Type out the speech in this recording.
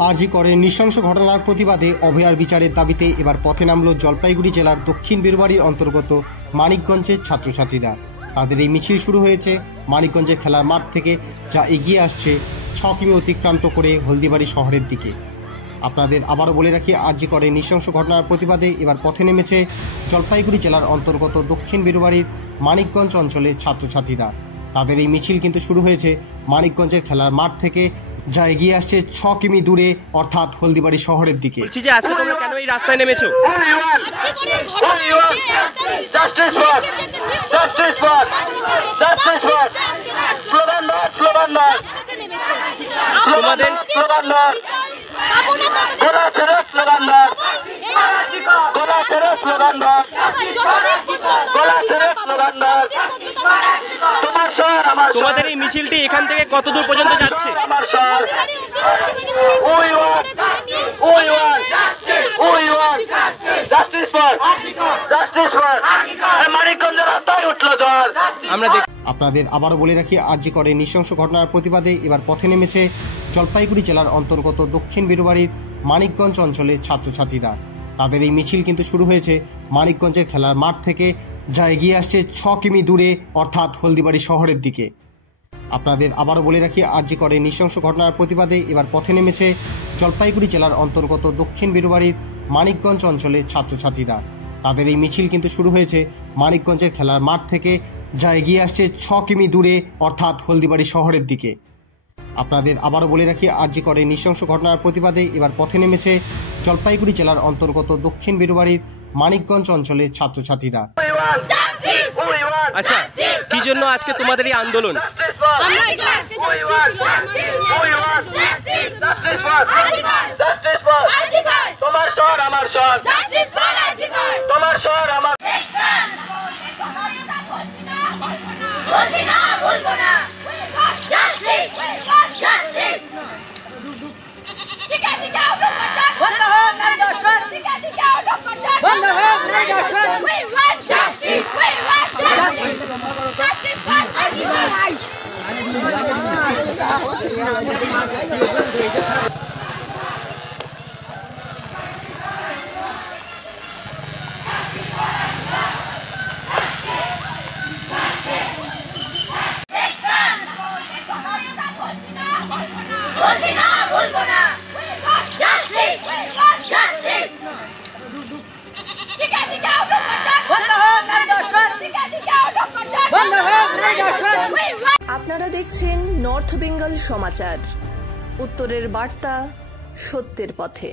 আরজি করে নৃশংস ঘটনার প্রতিবাদে অভয়ার বিচারের দাবিতে এবার পথে নামল জলপাইগুড়ি জেলার দক্ষিণ বেরুবাড়ির অন্তর্গত মানিকগঞ্জের ছাত্রছাত্রীরা। তাদের এই মিছিল শুরু হয়েছে মানিকগঞ্জের খেলার মাঠ থেকে, যা এগিয়ে আসছে 6 কিমি অতিক্রান্ত করে হলদিবাড়ি শহরের দিকে। আপনাদের আবারও বলে রাখি, আরজি করে নৃশংস ঘটনার প্রতিবাদে এবার পথে নেমেছে জলপাইগুড়ি জেলার অন্তর্গত দক্ষিণ বেরুবাড়ির মানিকগঞ্জ অঞ্চলের ছাত্রছাত্রীরা। তাদের এই মিছিল কিন্তু শুরু হয়েছে মানিকগঞ্জের খেলার মাঠ থেকে, যা এগিয়ে আসছে 6 কিমি দূরে, অর্থাৎ হলদিবাড়ি শহরের দিকে। বলছি যে আজকে তোমরা কেন এই রাস্তায় নেমেছো? তোমাদের এই মিছিলটি এখান থেকে কত দূর পর্যন্ত যাচ্ছে? আপনাদের আবারও বলে রাখি, আরজি করে নৃশংস ঘটনার প্রতিবাদে এবার পথে নেমেছে জলপাইগুড়ি জেলার অন্তর্গত দক্ষিণ বেরুবাড়ির মানিকগঞ্জ অঞ্চলের ছাত্রছাত্রীরা। তাদের এই মিছিল কিন্তু শুরু হয়েছে মানিকগঞ্জের খেলার মাঠ থেকে, যা এগিয়ে আসছে 6 কিমি দূরে, অর্থাৎ হলদিবাড়ি শহরের দিকে। আপনাদের আবারও বলে রাখি, আরজি করে নৃশংস ঘটনার প্রতিবাদে এবার পথে নেমেছে জলপাইগুড়ি জেলার অন্তর্গত দক্ষিণ বেরুবাড়ির মানিকগঞ্জ অঞ্চলের ছাত্রছাত্রীরা। তাদের এই মিছিল কিন্তু শুরু হয়েছে মানিকগঞ্জের খেলার মাঠ থেকে, যা এগিয়ে আসছে 6 কিমি দূরে, অর্থাৎ হলদিবাড়ি শহরের দিকে। আপনাদের আবারও বলে রাখি, আরজি করে নৃশংস ঘটনার প্রতিবাদে এবার পথে নেমেছে জলপাইগুড়ি জেলার অন্তর্গত দক্ষিণ বেরুবাড়ির মানিকগঞ্জ অঞ্চলের ছাত্রছাত্রীরা। আচ্ছা, কি জন্য আজকে তোমাদের এই আন্দোলন? আপনারা দেখছেন নর্থ বেঙ্গল সমাচার, উত্তরের বার্তা, সত্যের পথে।